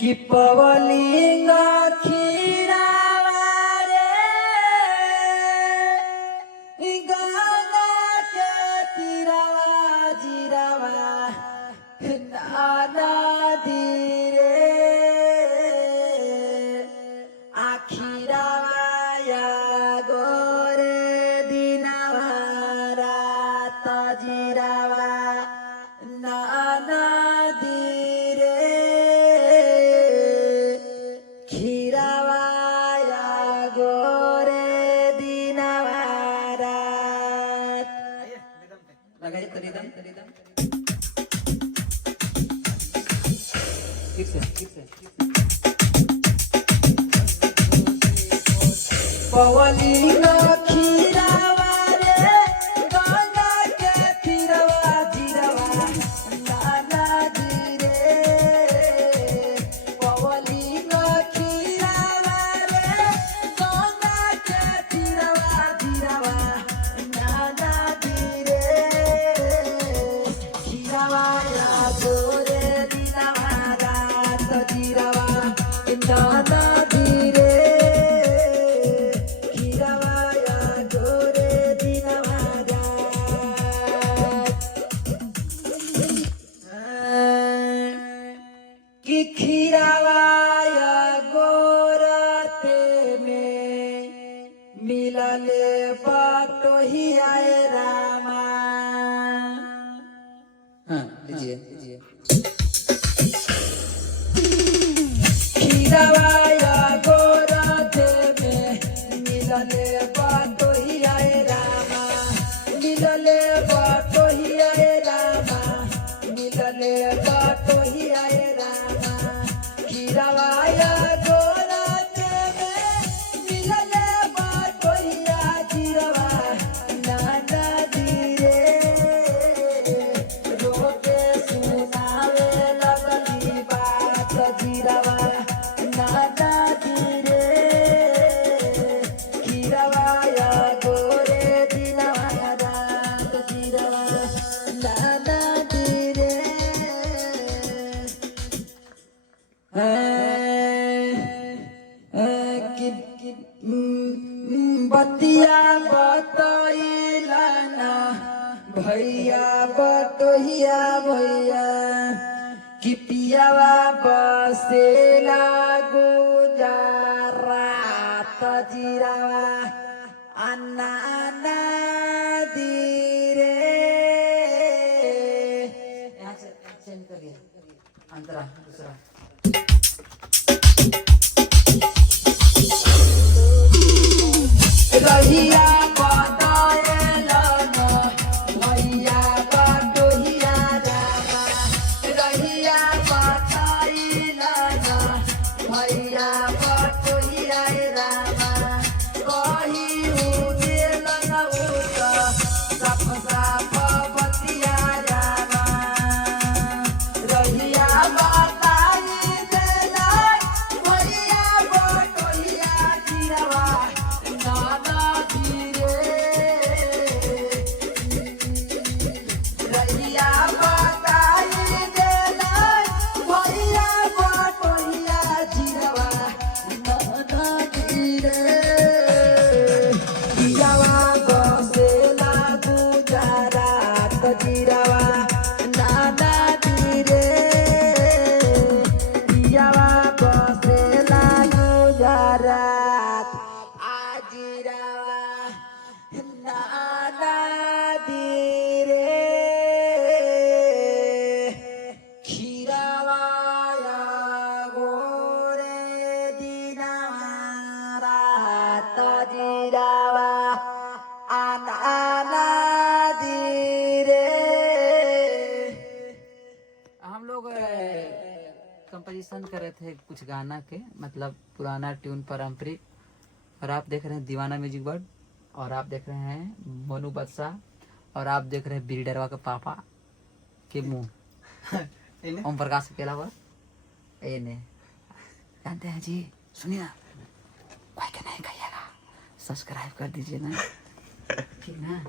कि पवलिंग खीरावा रे गंगा के तीरावा जीरावा नाना धीरे आखिरावा या गोरे दिनावा रात जीरावा नाना धीरे खीरावा या गोरे दिनावा रात। लगाइए तो रिदम ठीक से पवलिंग खीरावा रे गंगा के तीरवा जीरवा नाना धीरे पवलिंग खीरावा रे गंगा के तीरवा जीरवा नाना धीरे खीरावा या गोरे दिनवा रात जीरवा नाना धीरे खीरावा या गोरे दिनवा रात। कि खीरावा या गोरते में मिलले पटोहिया रामा। हाँ लीजिए खीरावा या गोरते में मिलले पटोहिया रामा मिलले पटोहिया रामा मिलले पटोहिया रामा खीरावा या गोरते में मिलले पटोहिया जीरवा नाना धीरे रोके सुनावे लगली बात जीरवा नाना धीरे खीरावा या गोरे दिनवा रात जीरवा नाना धीरे बतिया बतैला ना भैया बटोहिया भैया कि पियावा बसेला गुजारात जीरावा अन्ना धीरे यहाँ से सेंड करिए अंतरा दूसरा रहिया बदला ना भैया बटोहिया रामा रहिया बतैला ना भैया बटोहिया रामा कही उदेल न उत सफ साफ बतिया रामा रहिया बताई देला भैया बटोहिया जीरवा नाना धीरे रहिया बताई देला भैया बटोहिया जीरवा नाना धीरे पियावा बसेला गुजारात जीरवा नाना धीरे पियावा बसेला गुजारात आजीरावा नाना धीरे खीरावा या गोरे दिनवा रात जीरावा नाना धीरे। हम लोग कंपोजिशन कर रहे थे कुछ गाना के मतलब पुराना ट्यून पारंपरिक और आप देख रहे हैं दीवाना म्यूजिक वर्ल्ड और आप देख रहे हैं मोनू बादशाह और आप देख रहे हैं बिल्डरवा का पापा के मुंह ओम प्रकाश के अलावा ए ने जानते हैं जी सुनिए ना कोई का नहीं कहिएगा सब्सक्राइब कर दीजिए ना ठीक ना।